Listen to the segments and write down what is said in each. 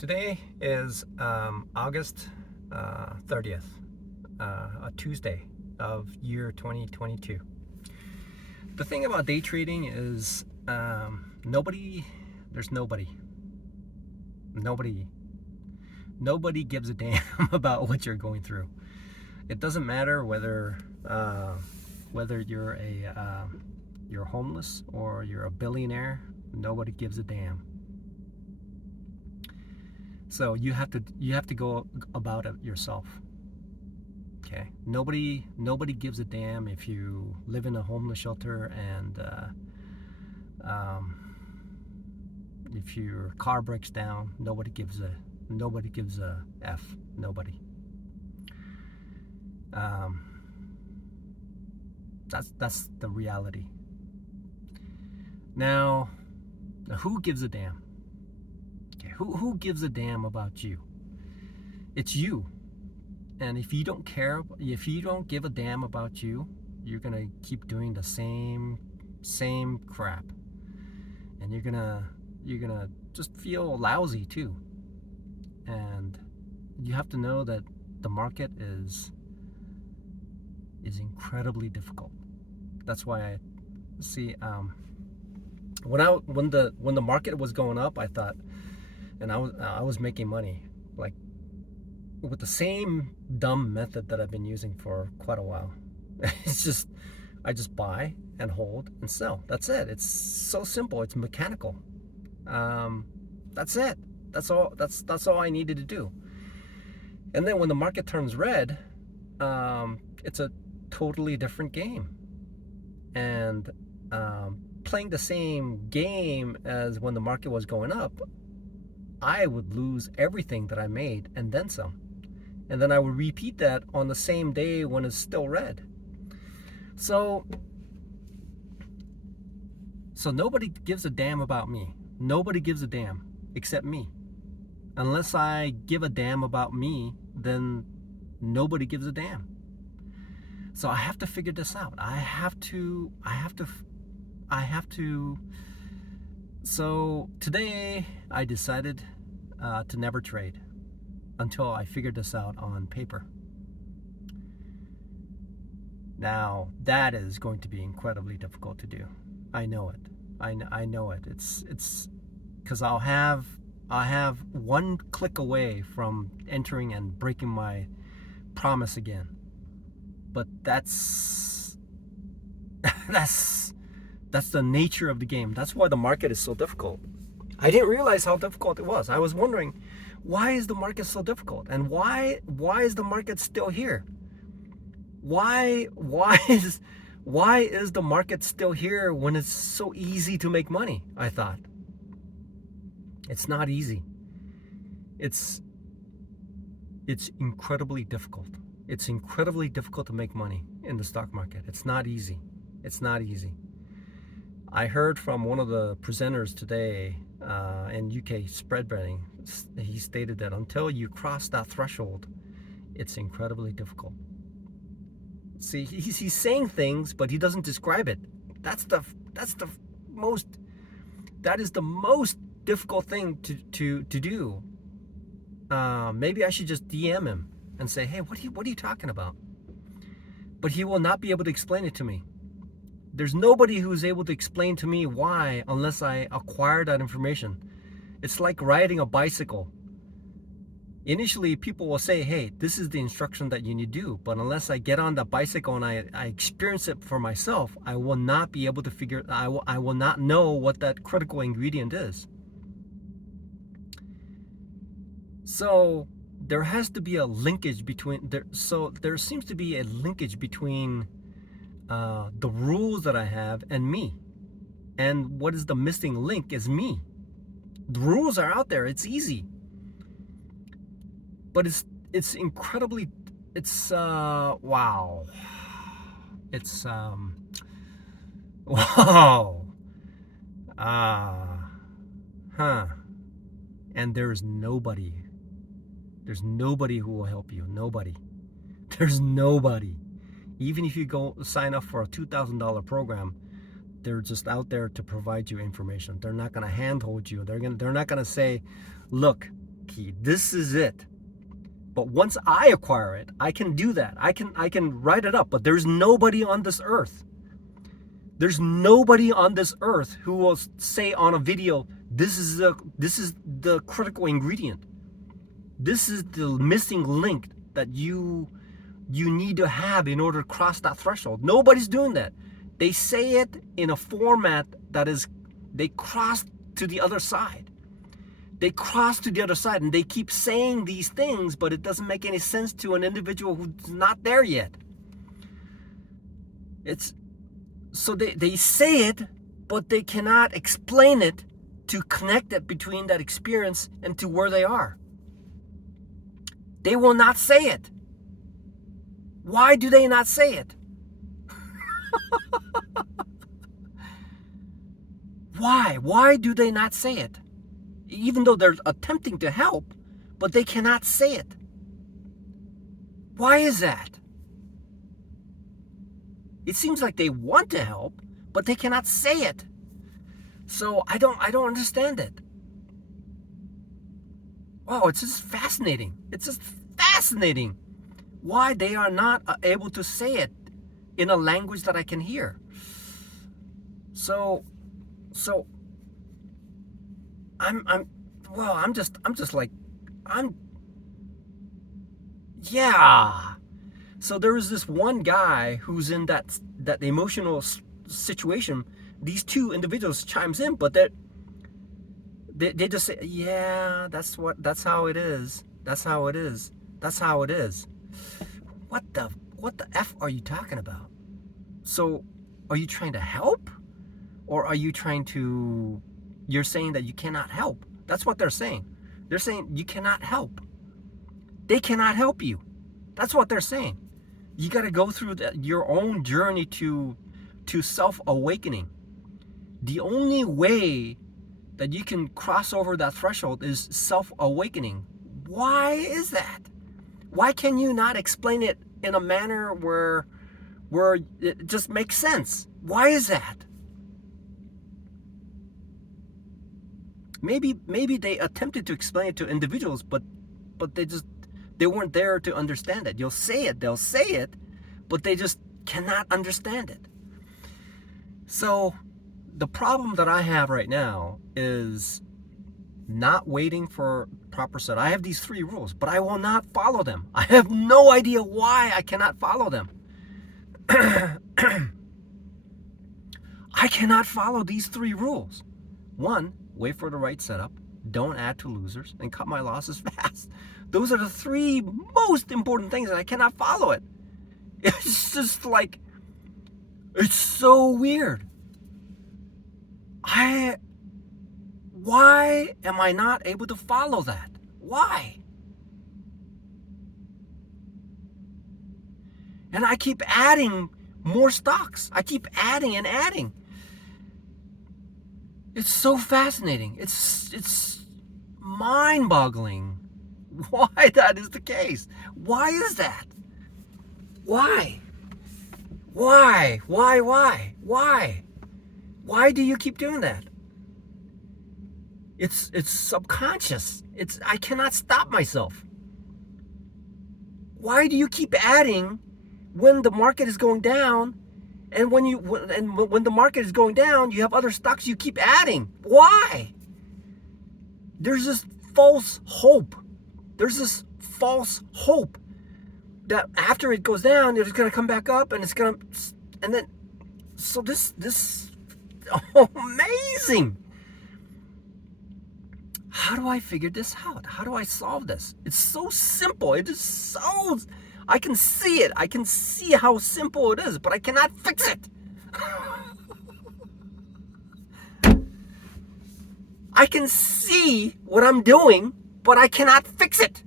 Today is August 30th, a Tuesday of year 2022. The thing about day trading is nobody gives a damn about what you're going through. It doesn't matter whether you're homeless or you're a billionaire. Nobody gives a damn. So you have to go about it yourself. Okay. Nobody gives a damn if you live in a homeless shelter and if your car breaks down. Nobody gives a f. Nobody. That's the reality. Now, who gives a damn? Okay, who gives a damn about you? It's you. And if you don't care, if you don't give a damn about you, you're gonna keep doing the same crap, and you're gonna just feel lousy too. And you have to know that the market is incredibly difficult. That's why I see when the market was going up, I thought, and I was making money, like with the same dumb method that I've been using for quite a while. It's just, I just buy and hold and sell. That's it. It's so simple. It's mechanical. That's it. That's all I needed to do. And then when the market turns red, it's a totally different game. And playing the same game as when the market was going up, I would lose everything that I made and then some. And then I would repeat that on the same day when it's still red. So nobody gives a damn about me. Nobody gives a damn except me. Unless I give a damn about me, then nobody gives a damn. So I have to figure this out. I have to. So today I decided to never trade until I figured this out on paper. Now that is going to be incredibly difficult to do. I know it. I know it. It's because I'll have one click away from entering and breaking my promise again. But that's the nature of the game. That's why the market is so difficult. I didn't realize how difficult it was. I was wondering, why is the market so difficult? And why is the market still here? Why is the market still here when it's so easy to make money? I thought. It's not easy. It's incredibly difficult. It's incredibly difficult to make money in the stock market. It's not easy. It's not easy. I heard from one of the presenters today in UK spread betting. He stated that until you cross that threshold, it's incredibly difficult. See, he's saying things, but he doesn't describe it. That is the most difficult thing to do. Maybe I should just DM him and say, hey, what are you talking about? But he will not be able to explain it to me. There's nobody who's able to explain to me why unless I acquire that information. It's like riding a bicycle. Initially, people will say, hey, this is the instruction that you need to do. But unless I get on the bicycle and I experience it for myself, I will not be able to I will not know what that critical ingredient is. So there has to be a linkage between there seems to be a linkage between the rules that I have and me. And what is the missing link is me. The rules are out there. It's easy. But it's incredibly, wow. It's wow. And there's nobody who will help you. Nobody. There's nobody. Even if you go sign up for a $2,000 program, they're just out there to provide you information. They're not going to handhold you. They're not going to say, look, key. This is it. But once I acquire it, I can do that. I can write it up. But there's nobody on this earth. There's nobody on this earth who will say on a video, this is the critical ingredient. This is the missing link that you need to have in order to cross that threshold. Nobody's doing that. They say it in a format that is, they cross to the other side. They cross to the other side and they keep saying these things, but it doesn't make any sense to an individual who's not there yet. So they say it, but they cannot explain it to connect it between that experience and to where they are. They will not say it. Why do they not say it? Why? Why do they not say it? Even though they're attempting to help, but they cannot say it. Why is that? It seems like they want to help, but they cannot say it. So I don't understand it. Oh, it's just fascinating. It's just fascinating why they are not able to say it in a language that I can hear. So yeah. So there is this one guy who's in that emotional situation. These two individuals chimes in, but they just say, yeah, that's how it is. That's how it is. That's how it is. What the F are you talking about? So are you trying to help? Or are you you're saying that you cannot help? That's what they're saying. They're saying you cannot help. They cannot help you. That's what they're saying. You got to go through your own journey to self-awakening. The only way that you can cross over that threshold is self-awakening. Why is that? Why can you not explain it in a manner where it just makes sense? Why is that? Maybe they attempted to explain it to individuals, but they weren't there to understand it. They'll say it, but they just cannot understand it. So the problem that I have right now is not waiting for proper set. I have these 3 rules, but I will not follow them. I have no idea why I cannot follow them. I cannot follow these 3 rules. 1, wait for the right setup. Don't add to losers and cut my losses fast. Those are the 3 most important things, and I cannot follow it. It's just like, it's so weird. Why am I not able to follow that? Why? And I keep adding more stocks. I keep adding and adding. It's so fascinating. It's mind-boggling why that is the case. Why is that? Why? Why? Why do you keep doing that? It's subconscious. I cannot stop myself. Why do you keep adding when the market is going down? And when the market is going down, you have other stocks you keep adding. Why? There's this false hope. There's this false hope that after it goes down, it's going to come back up, and so this amazing. How do I figure this out? How do I solve this? It's so simple. It is so, I can see it. I can see how simple it is, but I cannot fix it. I can see what I'm doing, but I cannot fix it.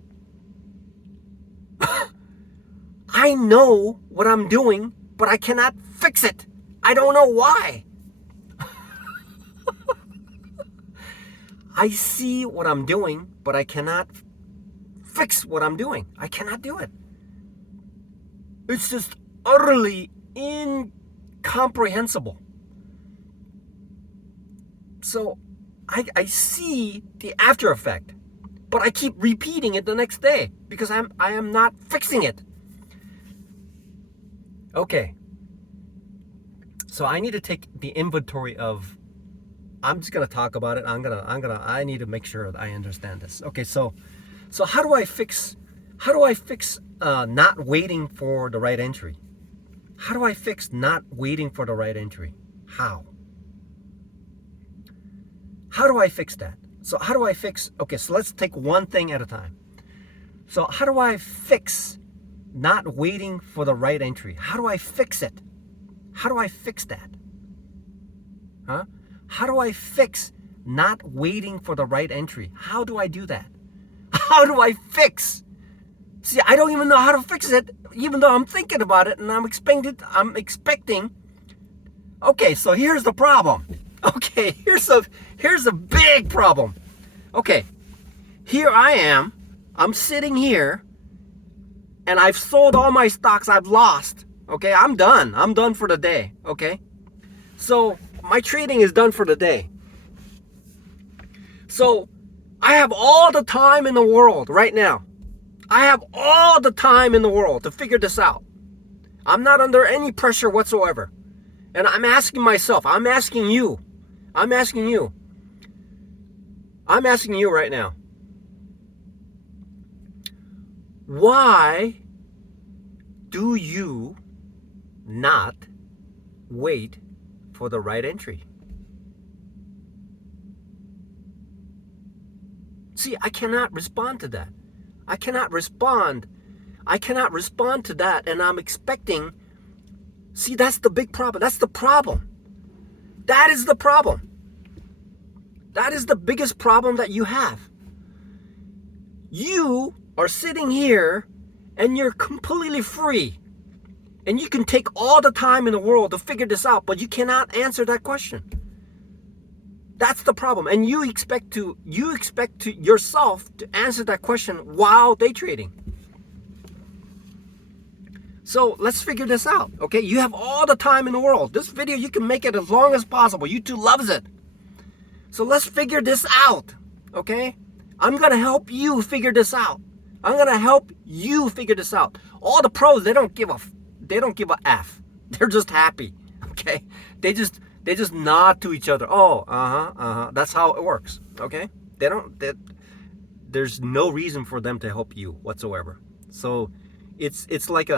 I know what I'm doing, but I cannot fix it. I don't know why. I see what I'm doing, but I cannot fix what I'm doing. I cannot do it. It's just utterly incomprehensible. So I see the after effect. but I keep repeating it the next day because I am not fixing it. Okay. So I need to take the inventory of, I'm just going to talk about it. I need to make sure that I understand this. Okay. So how do I fix not waiting for the right entry? How do I fix not waiting for the right entry? How do I fix that? So how do I fix, okay, so let's take one thing at a time. So how do I fix not waiting for the right entry? How do I fix it? How do I fix that? Huh? How do I fix not waiting for the right entry? How do I do that? How do I fix? See, I don't even know how to fix it, even though I'm thinking about it and I'm expecting. Okay, so here's the problem. Okay, here's a big problem. Okay, here I am. I'm sitting here and I've sold all my stocks. I've lost. Okay, I'm done. I'm done for the day. Okay, so my trading is done for the day. So I have all the time in the world right now. I have all the time in the world to figure this out. I'm not under any pressure whatsoever. And I'm asking myself, I'm asking you right now. Why do you not wait for the right entry? See, I cannot respond to that. I cannot respond to that, and I'm expecting. See, that's the big problem. That's the problem. That is the problem. That is the biggest problem that you have. You are sitting here and you're completely free. And you can take all the time in the world to figure this out, but you cannot answer that question. That's the problem. And you expect yourself to answer that question while day trading. So let's figure this out, okay? You have all the time in the world. This video, you can make it as long as possible. YouTube loves it. So let's figure this out, okay? I'm going to help you figure this out. I'm going to help you figure this out. All the pros, they don't give a F. They're just happy, okay? They just nod to each other. Oh, That's how it works, okay? There's no reason for them to help you whatsoever. So it's like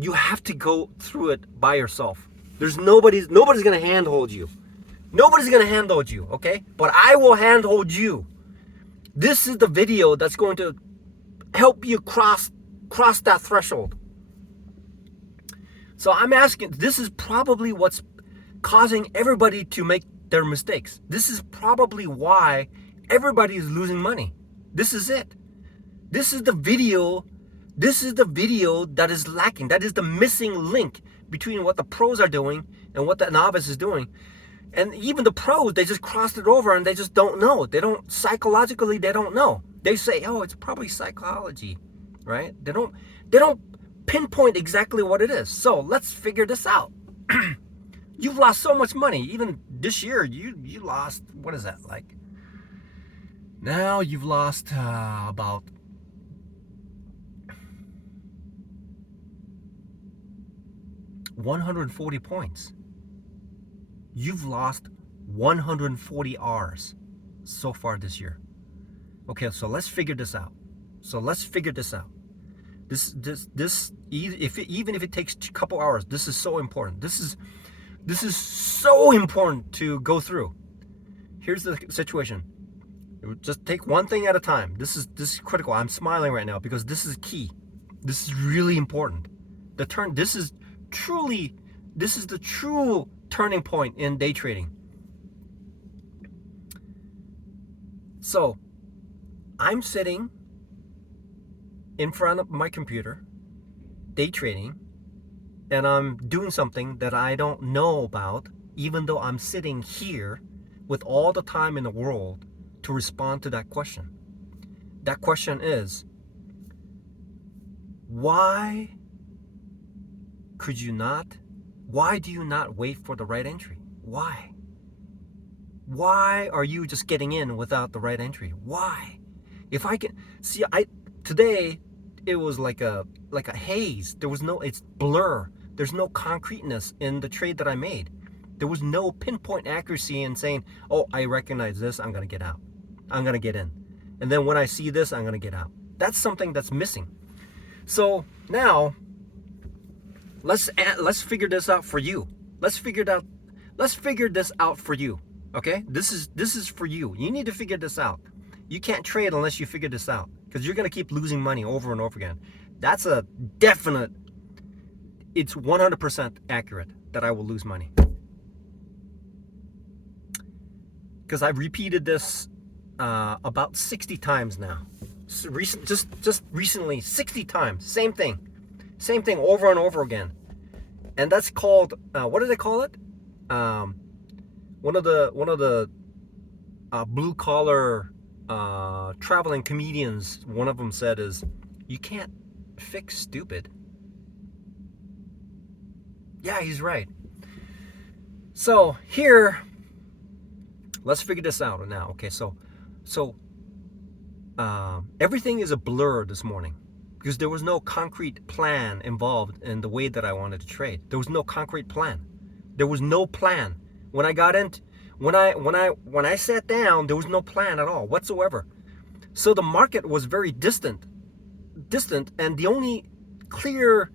you have to go through it by yourself. Nobody's going to handhold you. Nobody's going to handhold you, okay? But I will handhold you. This is the video that's going to help you cross that threshold. So I'm asking, this is probably what's causing everybody to make their mistakes. This is probably why everybody is losing money. This is it. This is the video that is lacking. That is the missing link between what the pros are doing and what the novice is doing. And even the pros, they just crossed it over and they just don't know. They don't know. They say, oh, it's probably psychology, right? They don't pinpoint exactly what it is. So let's figure this out. You've lost so much money. Even this year, you lost, what is that like? Now you've lost about $140 points. You've lost 140 R's so far this year. Okay, so let's figure this out. Even if it takes a couple hours, this is so important. This is so important to go through. Here's the situation. Just take one thing at a time. This is critical. I'm smiling right now because this is key. This is really important. This is the true turning point in day trading. So, I'm sitting in front of my computer, day trading, and I'm doing something that I don't know about, even though I'm sitting here with all the time in the world to respond to that question. That question is, why do you not wait for the right entry? Why are you just getting in without the right entry? Why? If I can see, today it was like a haze. There was no, it's blur. There's no concreteness in the trade that I made. There was no pinpoint accuracy in saying, oh, I recognize this, I'm gonna get out. I'm gonna get in. And then when I see this, I'm gonna get out. That's something that's missing. So now let's figure this out for you. Let's figure this out for you. Okay? This is for you. You need to figure this out. You can't trade unless you figure this out, because you're going to keep losing money over and over again. That's a definite, it's 100% accurate that I will lose money. Because I've repeated this about 60 times now. Just recently, 60 times. Same thing over and over again. And that's called, what do they call it? One of the blue collar traveling comedians, one of them said is, you can't fix stupid. Yeah, he's right. So here, let's figure this out now. Okay, so everything is a blur this morning because there was no concrete plan involved in the way that I wanted to trade. There was no concrete plan. There was no plan. When I got in, when I sat down, there was no plan at all whatsoever. So the market was very distant, and the only clear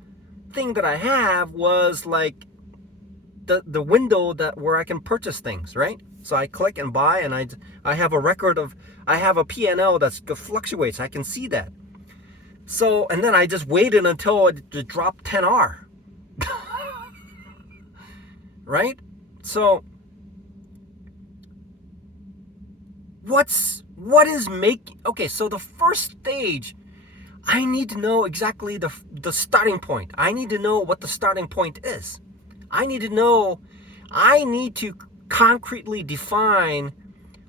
thing that I have was like the window where I can purchase things, right? So I click and buy, and I have a record of, I have a P&L that fluctuates. I can see that. So, and then I just waited until it dropped 10R. Right? So okay, so the first stage, I need to know exactly the starting point. I need to know what the starting point is. I need to concretely define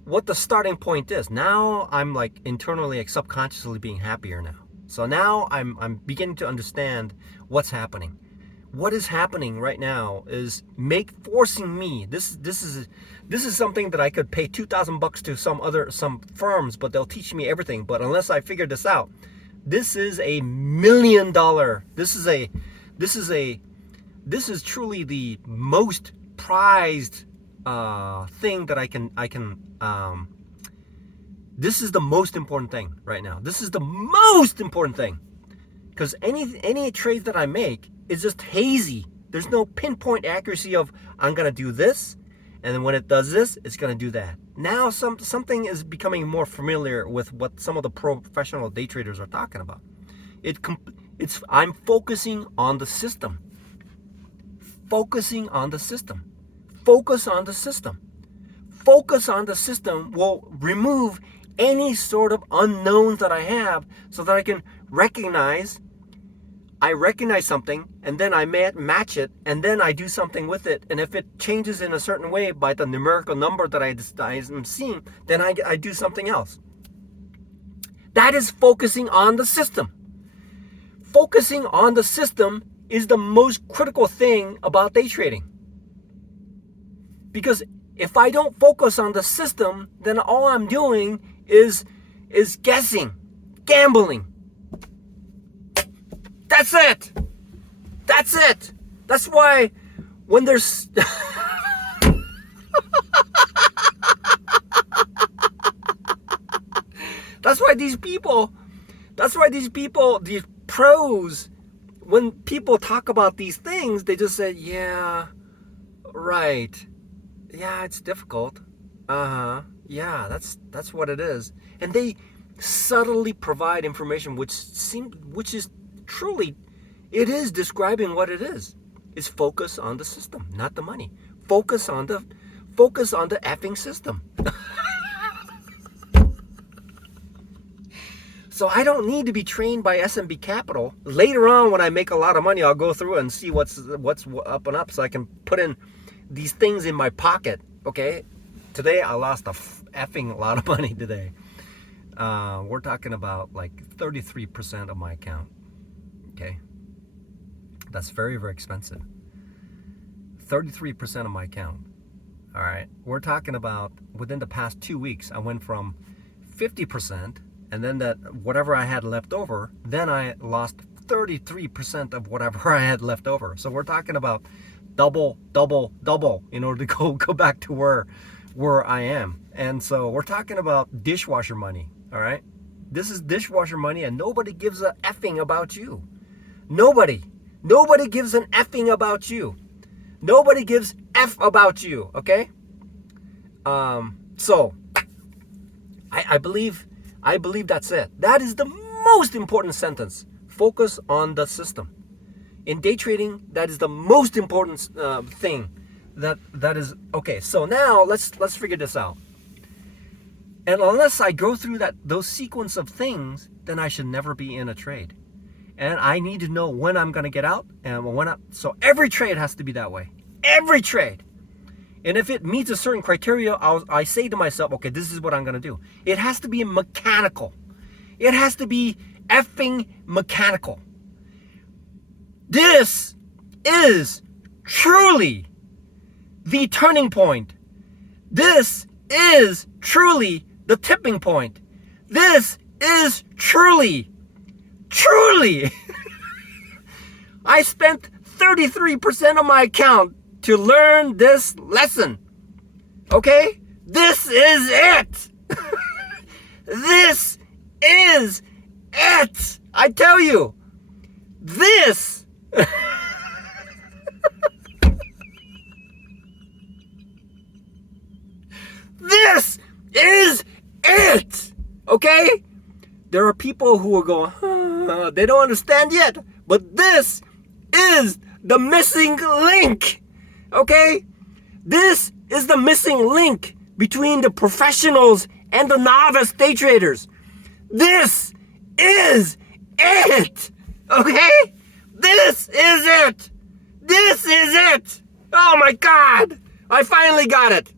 what the starting point is. Now I'm like internally, like subconsciously being happier now. So now I'm beginning to understand what's happening. What is happening right now is forcing me. This is something that I could pay $2,000 to some firms, but they'll teach me everything. But unless I figure this out, this is $1 million. This is truly the most prized thing that I can. This is the most important thing right now. This is the most important thing, because any trades that I make is just hazy. There's no pinpoint accuracy of, I'm gonna do this, and then when it does this, it's gonna do that. Now something is becoming more familiar with what some of the professional day traders are talking about. I'm focusing on the system. Focusing on the system. Focus on the system. Focus on the system will remove any sort of unknowns that I have, so that I can recognize something, and then I match it, and then I do something with it. And if it changes in a certain way by the numerical number that I am seeing, then I do something else. That is focusing on the system. Focusing on the system is the most critical thing about day trading. Because if I don't focus on the system, then all I'm doing is guessing, gambling. That's it. That's why when there's that's why these people, these pros, when people talk about these things, they just say, yeah, right. Yeah, it's difficult. Yeah, that's what it is. And they subtly provide information which is truly, it is describing what it is. It's focus on the system, not the money. Focus on the effing system. So I don't need to be trained by SMB Capital. Later on, when I make a lot of money, I'll go through and see what's up and up, so I can put in these things in my pocket. Okay, today I lost a effing lot of money today. We're talking about like 33% of my account. Okay, that's very, very expensive. 33% of my account. All right, we're talking about within the past 2 weeks, I went from 50% And then that whatever I had left over, then I lost 33% of whatever I had left over. So we're talking about double, double, double in order to go back to where I am. And so we're talking about dishwasher money, all right? This is dishwasher money, and nobody gives a effing about you. Nobody gives an effing about you. Nobody gives F about you, okay? So I believe that's it. That is the most important sentence. Focus on the system. In day trading, that is the most important thing. That is okay. So now let's figure this out. And unless I go through those sequence of things, then I should never be in a trade. And I need to know when I'm going to get out and so every trade has to be that way. Every trade. And if it meets a certain criteria, I say to myself, okay, this is what I'm going to do. It has to be mechanical. It has to be effing mechanical. This is truly the turning point. This is truly the tipping point. This is truly I spent 33% of my account to learn this lesson. Okay? This is it. This is it. I tell you, this this is it. Okay? There are people who are going, they don't understand yet, but this is the missing link. Okay? This is the missing link between the professionals and the novice day traders. This is it. Okay? This is it. This is it. Oh my God. I finally got it.